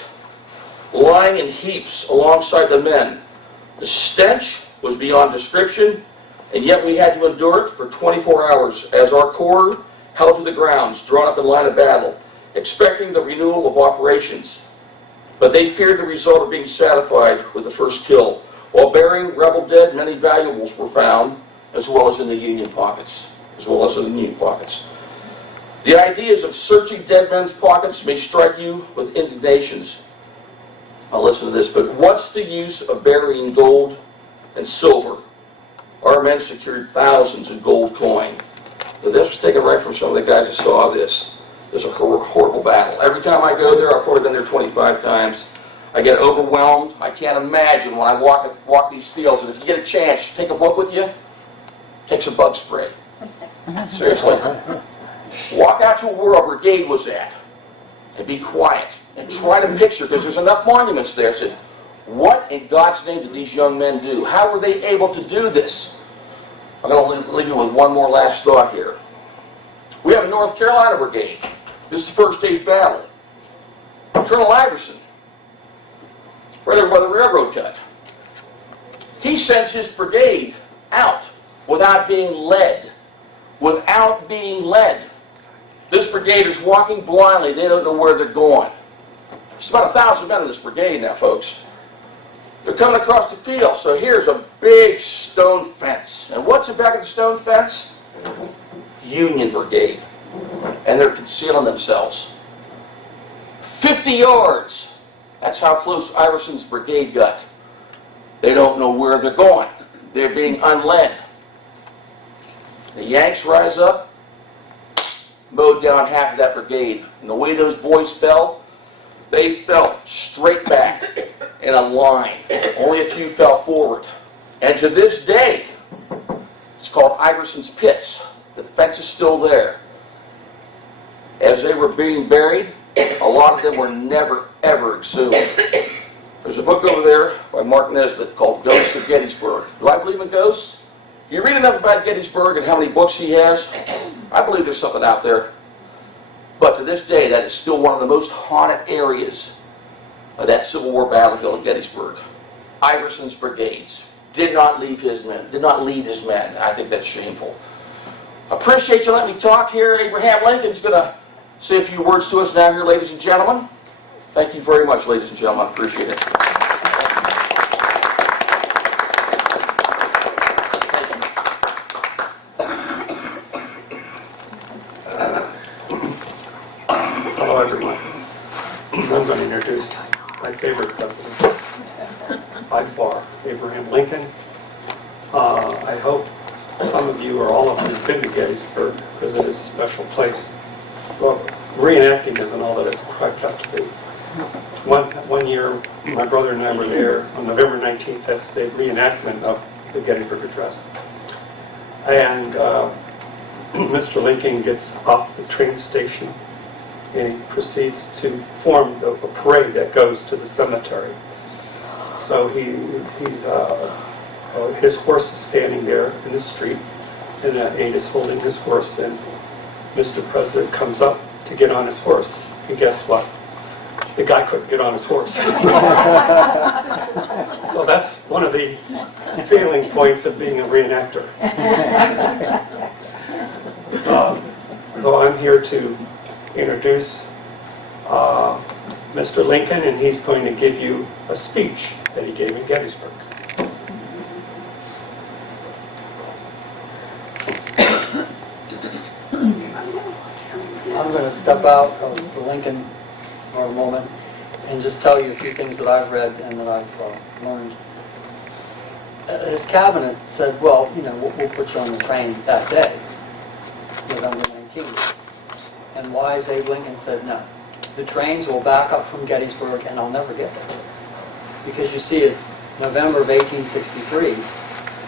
lying in heaps alongside the men. The stench was beyond description, and yet we had to endure it for 24 hours as our corps held to the grounds, drawn up in line of battle, expecting the renewal of operations. But they feared the result of being satisfied with the first kill. While burying rebel dead, many valuables were found, as well as in the Union pockets. The ideas of searching dead men's pockets may strike you with indignations. Now listen to this, but what's the use of burying gold and silver? Our men secured thousands in gold coin. But this was taken right from some of the guys that saw this. It was a horrible battle. Every time I go there, I've probably been there 25 times. I get overwhelmed. I can't imagine when I walk these fields. And if you get a chance, take a book with you. Take some bug spray. Seriously. Walk out to where our brigade was at and be quiet and try to picture, because there's enough monuments there. I said, what in God's name did these young men do? How were they able to do this? I'm going to leave you with one more last thought here. We have a North Carolina brigade. This is the first day's battle. Colonel Iverson, right over by the railroad cut. He sends his brigade out without being led. Without being led. This brigade is walking blindly. They don't know where they're going. There's about 1,000 men in this brigade now, folks. They're coming across the field. So here's a big stone fence. And what's in back of the stone fence? Union brigade. And they're concealing themselves. 50 yards. That's how close Iverson's brigade got. They don't know where they're going. They're being unled. The Yanks rise up, mowed down half of that brigade. And the way those boys fell, they fell straight back in a line. Only a few fell forward. And to this day, it's called Iverson's Pits. The fence is still there. As they were being buried, a lot of them were never, ever exhumed. There's a book over there by Mark Nesbitt called Ghosts of Gettysburg. Do I believe in ghosts? You read enough about Gettysburg and how many books he has, I believe there's something out there. But to this day, that is still one of the most haunted areas of that Civil War battlefield of Gettysburg. Iverson's brigades did not lead his men. I think that's shameful. Appreciate you letting me talk here. Abraham Lincoln's going to say a few words to us now here, ladies and gentlemen. Thank you very much, ladies and gentlemen. I appreciate it. Hello, everyone. I'm going to introduce my favorite president by far, Abraham Lincoln. I hope some of you or all of you have been to Gettysburg because it is a special place. Well, reenacting isn't all that it's cracked up to be. One year, my brother and I were there on November 19th. That's the reenactment of the Gettysburg Address. And Mr. Lincoln gets off the train station and he proceeds to form a parade that goes to the cemetery. So his horse is standing there in the street, and an aide is holding his horse, and Mr. President comes up to get on his horse. And guess what? The guy couldn't get on his horse. So that's one of the failing points of being a reenactor. So I'm here to introduce Mr. Lincoln, and he's going to give you a speech that he gave in Gettysburg. I'm going to step out of the Lincoln for a moment and just tell you a few things that I've read and that I've learned. His cabinet said, well, we'll put you on the train that day, November 19th. And wise Abe Lincoln said, no. The trains will back up from Gettysburg and I'll never get there. Because you see, it's November of 1863,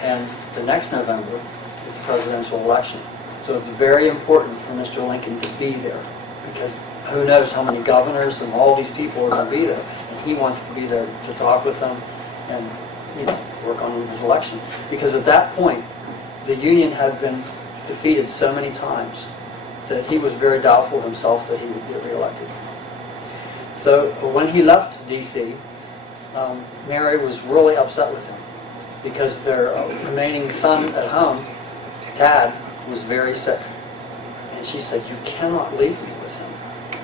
and the next November is the presidential election. So it's very important for Mr. Lincoln to be there, because who knows how many governors and all these people are going to be there. And he wants to be there to talk with them and work on his election. Because at that point, the Union had been defeated so many times that he was very doubtful himself that he would get reelected. So when he left D.C., Mary was really upset with him because their remaining son at home, Tad, was very sick. And she said, "You cannot leave me with him."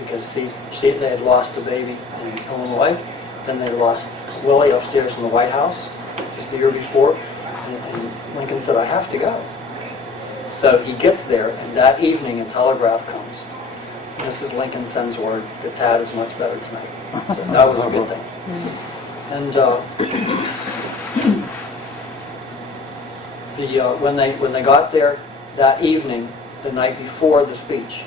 Because, see, they had lost a baby in Illinois. Then they lost Willie upstairs in the White House just the year before. And Lincoln said, "I have to go." So he gets there, and that evening a telegraph comes. Mrs. Lincoln sends word that Tad is much better tonight. So that was a good thing. And when they got there that evening, the night before the speech,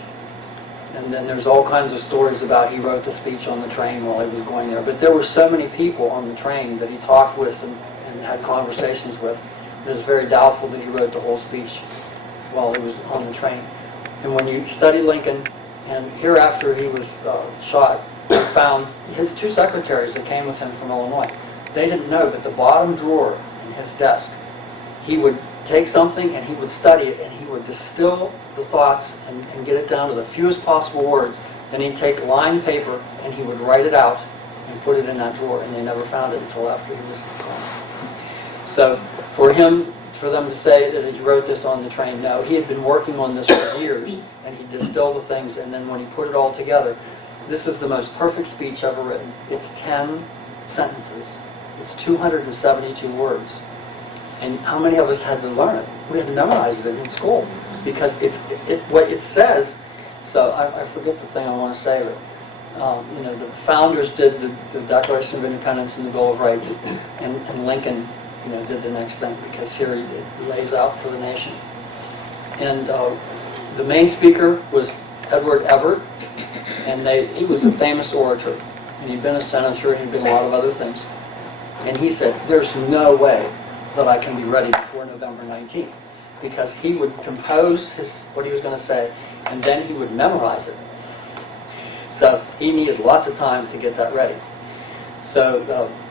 and then there's all kinds of stories about he wrote the speech on the train while he was going there. But there were so many people on the train that he talked with and had conversations with. It was very doubtful that he wrote the whole speech while he was on the train. And when you study Lincoln, and hereafter he was shot, they found his two secretaries that came with him from Illinois. They didn't know, but the bottom drawer in his desk, he would take something and he would study it and he would distill the thoughts and get it down to the fewest possible words. Then he'd take lined paper and he would write it out and put it in that drawer, and they never found it until after he was gone. So for them to say that he wrote this on the train, no, he had been working on this for years, and he distilled the things, and then when he put it all together, this is the most perfect speech ever written. It's 10 sentences. It's 272 words. And how many of us had to learn it? We had to memorize it in school, because what it says. So I forget the thing I want to say, but the founders did the Declaration of Independence and the Bill of Rights, and Lincoln did the next thing, because here he lays out for the nation. And the main speaker was Edward Everett, and he was a famous orator, and he'd been a senator, and he'd been a lot of other things. And he said, "There's no way that I can be ready before November 19th, because he would compose what he was going to say, and then he would memorize it. So he needed lots of time to get that ready. So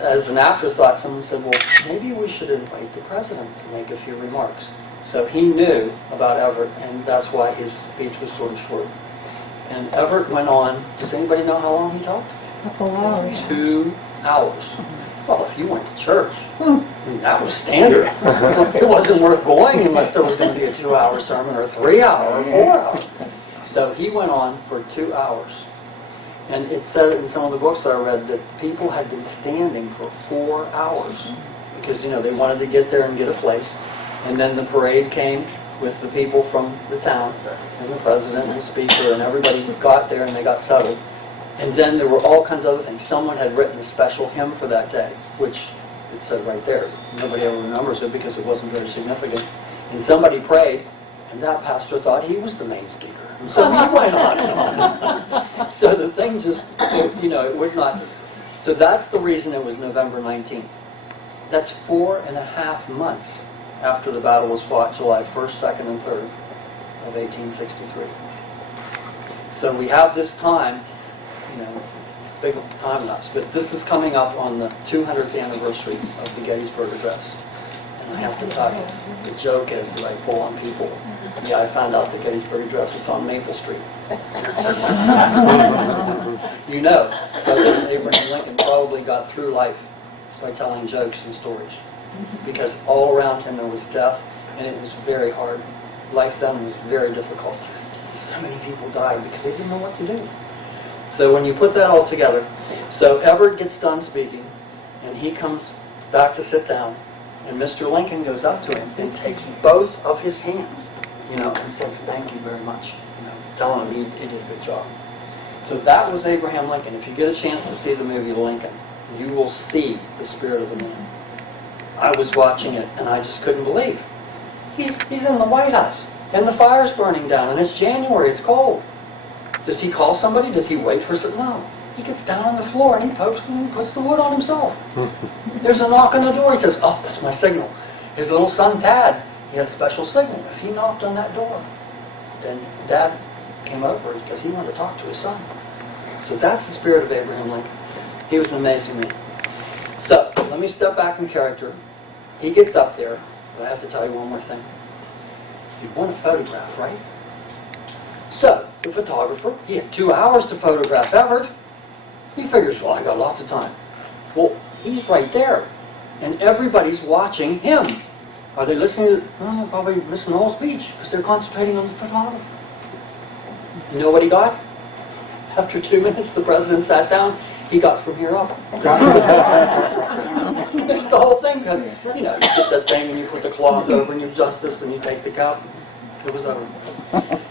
as an afterthought, someone said, well, maybe we should invite the president to make a few remarks. So he knew about Everett, and that's why his speech was sort of short. And Everett went on, does anybody know how long he talked? A couple hours. 2 hours. Well, if you went to church, that was standard. It wasn't worth going unless there was going to be a 2-hour sermon, or a 3-hour, or 4 hours. So he went on for 2 hours. And it said in some of the books that I read that people had been standing for 4 hours because, they wanted to get there and get a place. And then the parade came with the people from the town, and the president and the speaker, and everybody got there and they got settled. And then there were all kinds of other things. Someone had written a special hymn for that day, which it said right there. Nobody ever remembers it because it wasn't very significant. And somebody prayed, and that pastor thought he was the main speaker. And so he went on and on. So the thing just, it would not. So that's the reason it was November 19th. That's 4.5 months after the battle was fought, July 1st, 2nd, and 3rd of 1863. So we have this time, big time lapse, but this is coming up on the 200th anniversary of the Gettysburg Address. And I have to tell you, the joke is that I pull on people. Yeah, I found out the Gettysburg Address, it's on Maple Street. President Abraham Lincoln probably got through life by telling jokes and stories. Because all around him there was death, and it was very hard. Life then was very difficult. So many people died because they didn't know what to do. So when you put that all together, so Everett gets done speaking, and he comes back to sit down, and Mr. Lincoln goes up to him and takes both of his hands, and says, thank you very much. Telling him he did a good job. So that was Abraham Lincoln. If you get a chance to see the movie Lincoln, you will see the spirit of the man. I was watching it, and I just couldn't believe. He's in the White House, and the fire's burning down, and it's January, it's cold. Does he call somebody? Does he wait for something? No. He gets down on the floor, and he pokes and puts the wood on himself. There's a knock on the door. He says, oh, that's my signal. His little son, Tad, he had a special signal. If he knocked on that door, then Dad came over because he wanted to talk to his son. So that's the spirit of Abraham Lincoln. He was an amazing man. So, let me step back in character. He gets up there, but I have to tell you one more thing. You want a photograph, right? So, the photographer, he had 2 hours to photograph Everett. He figures, well, I got lots of time. Well, he's right there, and everybody's watching him. Are they listening to, well, they're probably missing the whole speech, because they're concentrating on the photographer. You know what he got? After 2 minutes, the president sat down. He got from here up. He missed the whole thing, because, you know, you get that thing, and you put the cloth over, and you adjust this, and you take the cup. It was over.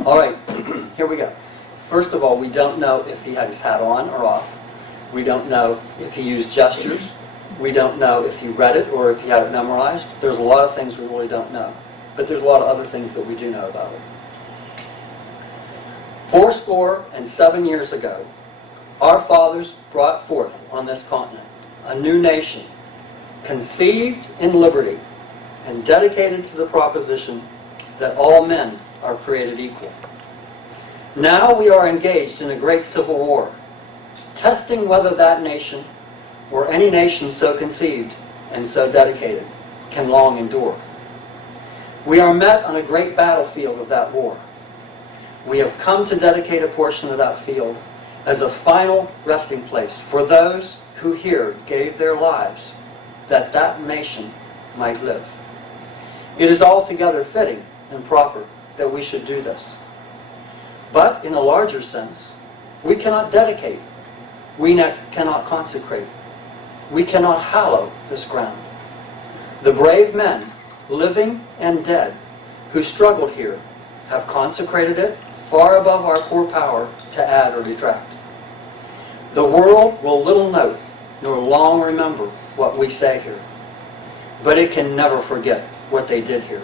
All right, here we go. First of all, we don't know if he had his hat on or off. We don't know if he used gestures. We don't know if he read it or if he had it memorized. There's a lot of things we really don't know. But there's a lot of other things that we do know about it. 407 years ago, our fathers brought forth on this continent a new nation, conceived in liberty and dedicated to the proposition that all men are created equal. Now we are engaged in a great civil war, testing whether that nation, or any nation so conceived and so dedicated, can long endure. We are met on a great battlefield of that war. We have come to dedicate a portion of that field as a final resting place for those who here gave their lives that that nation might live. It is altogether fitting and proper that we should do this. But in a larger sense, we cannot dedicate, we cannot consecrate, we cannot hallow this ground. The brave men, living and dead, who struggled here, have consecrated it far above our poor power to add or detract. The world will little note nor long remember what we say here, but it can never forget what they did here.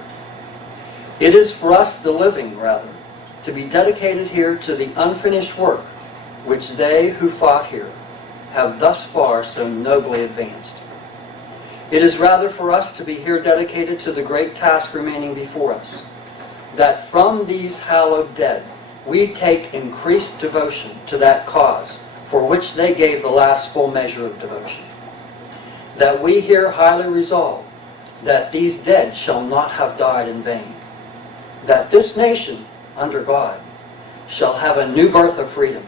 It is for us, the living, rather, to be dedicated here to the unfinished work which they who fought here have thus far so nobly advanced. It is rather for us to be here dedicated to the great task remaining before us, that from these hallowed dead we take increased devotion to that cause for which they gave the last full measure of devotion. That we here highly resolve that these dead shall not have died in vain. That this nation, under God, shall have a new birth of freedom,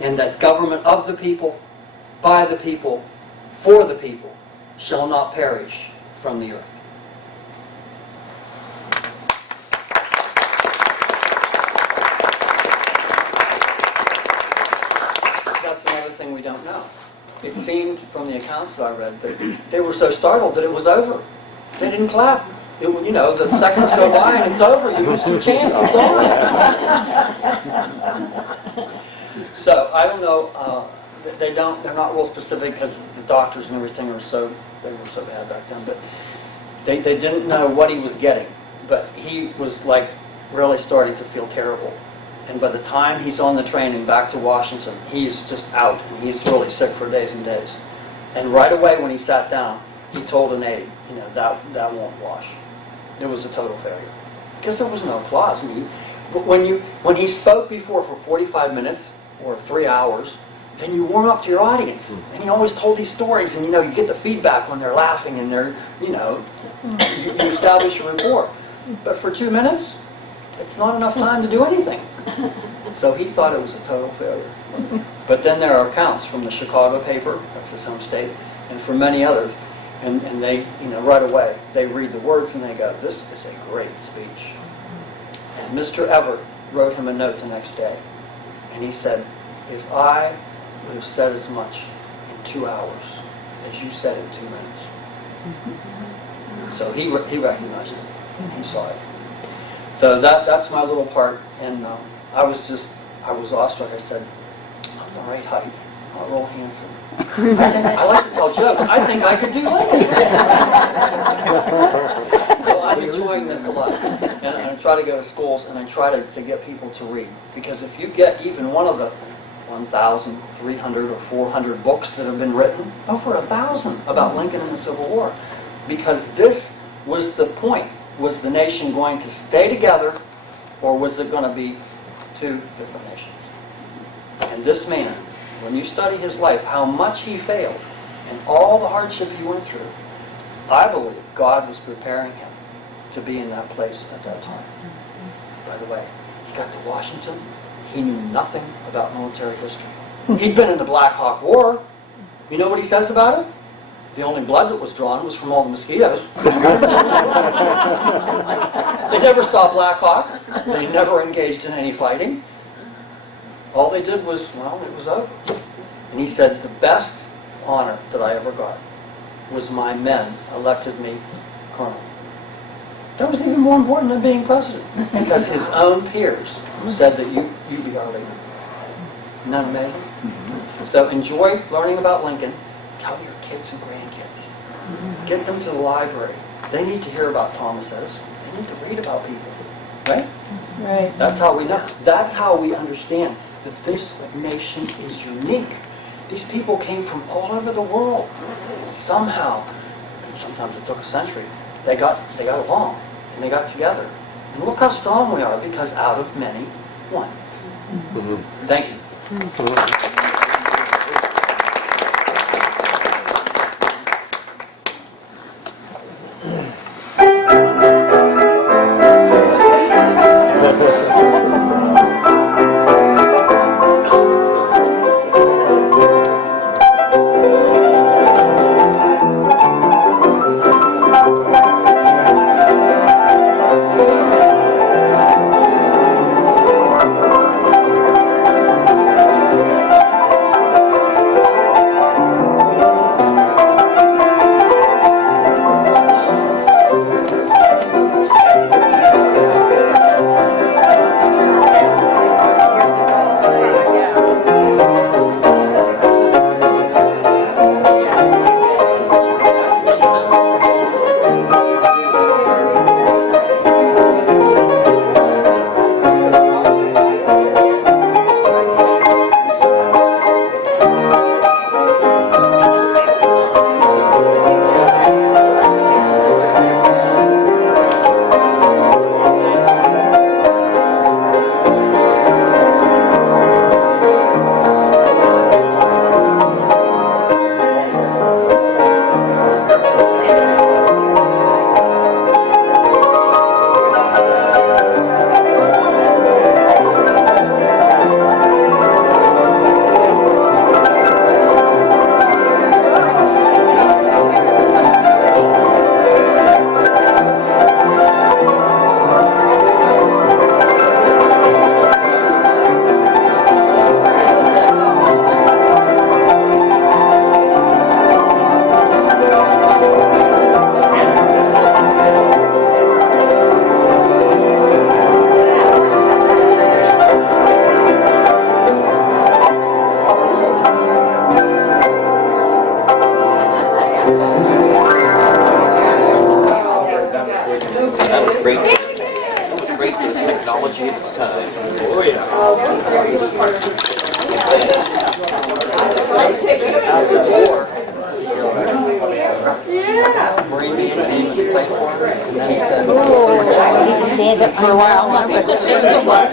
and that government of the people, by the people, for the people, shall not perish from the earth. That's another thing we don't know. It seemed from the accounts that I read that they were so startled that it was over. They didn't clap. It, you know, the seconds go by and it's over. You missed your chance. It's gone. So I don't know. They're not real specific because the doctors and everything they were so bad back then. But they didn't know what he was getting. But he was like really starting to feel terrible. And by the time he's on the train and back to Washington, he's just out. He's really sick for days and days. And right away when he sat down, he told an aide, you know, that won't wash. It was a total failure. Because there was no applause. I mean, when he spoke before for 45 minutes or 3 hours, then you warm up to your audience. And he always told these stories, and you know, you get the feedback when they're laughing and they're, you know, you establish a rapport. But for 2 minutes, it's not enough time to do anything. So he thought it was a total failure. But then there are accounts from the Chicago paper, that's his home state, and from many others. And they, you know, right away, they read the words and they go, this is a great speech. And Mr. Everett wrote him a note the next day. And he said, if I would have said as much in 2 hours as you said in 2 minutes. So he recognized it. He saw it. So that's my little part. And I was awestruck. I said, I'm the right height. I'm real handsome. I like to tell jokes. I think I could do Lincoln. So I'm enjoying this a lot. And I try to go to schools and I try to get people to read. Because if you get even one of the 1,300 or 400 books that have been written, over 1,000 about Lincoln and the Civil War. Because this was the point. Was the nation going to stay together or was it going to be two different nations? And this man, when you study his life, how much he failed and all the hardship he went through, I believe God was preparing him to be in that place at that time. By the way, got to Washington, he knew nothing about military history. He'd been in the Black Hawk War. You know what he says about it? The only blood that was drawn was from all the mosquitoes. They never saw Black Hawk. They never engaged in any fighting. All they did was, well, it was over. And he said, the best honor that I ever got was my men elected me colonel. That was even more important than being president, because his own peers said that you be our leader. Isn't that amazing? So enjoy learning about Lincoln. Tell your kids and grandkids. Get them to the library. They need to hear about Thomas Edison. They need to read about people. Right? Right. That's how we know. That's how we understand that this nation is unique. These people came from all over the world. Somehow, sometimes it took a century, they got along and they got together. And look how strong we are, because out of many, one. Thank you. technology of its time. Oh, yeah. Marine man came and played for him, and then he said, You can stand up for a while. he didn't smile.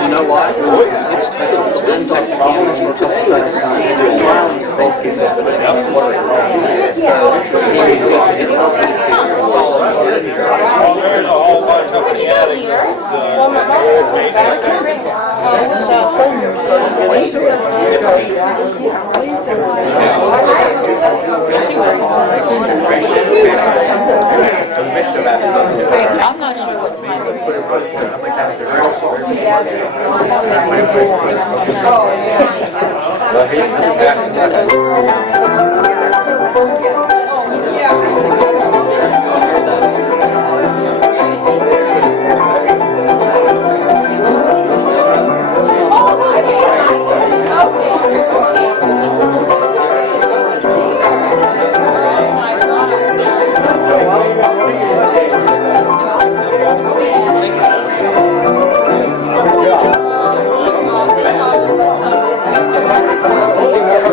You know why? It's been technology to the smile on your face is that. There's a whole bunch up in the attic. I'm not sure what's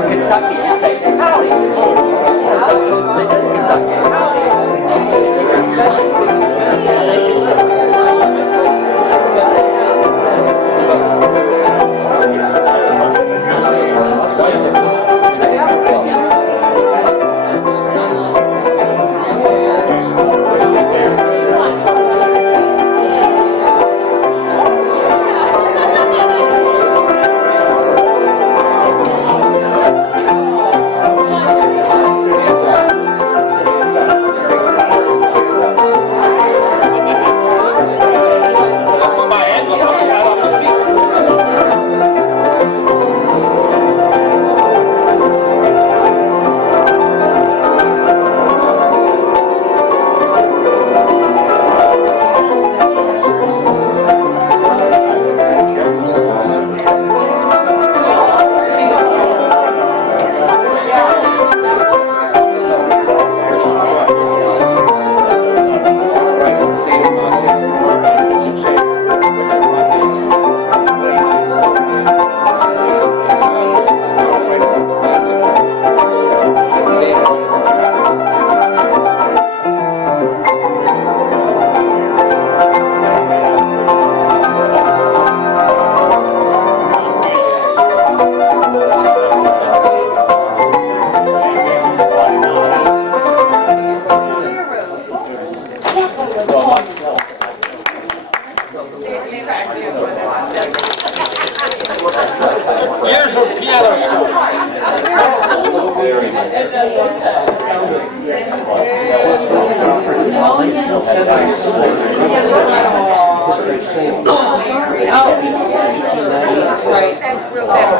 Kentucky,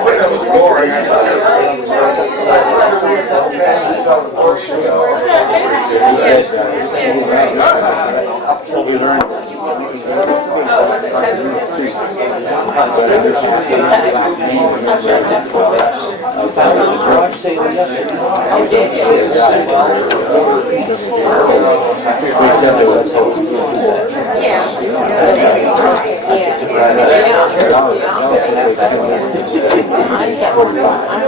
afraid I was boring. I thought it What we learned. I'm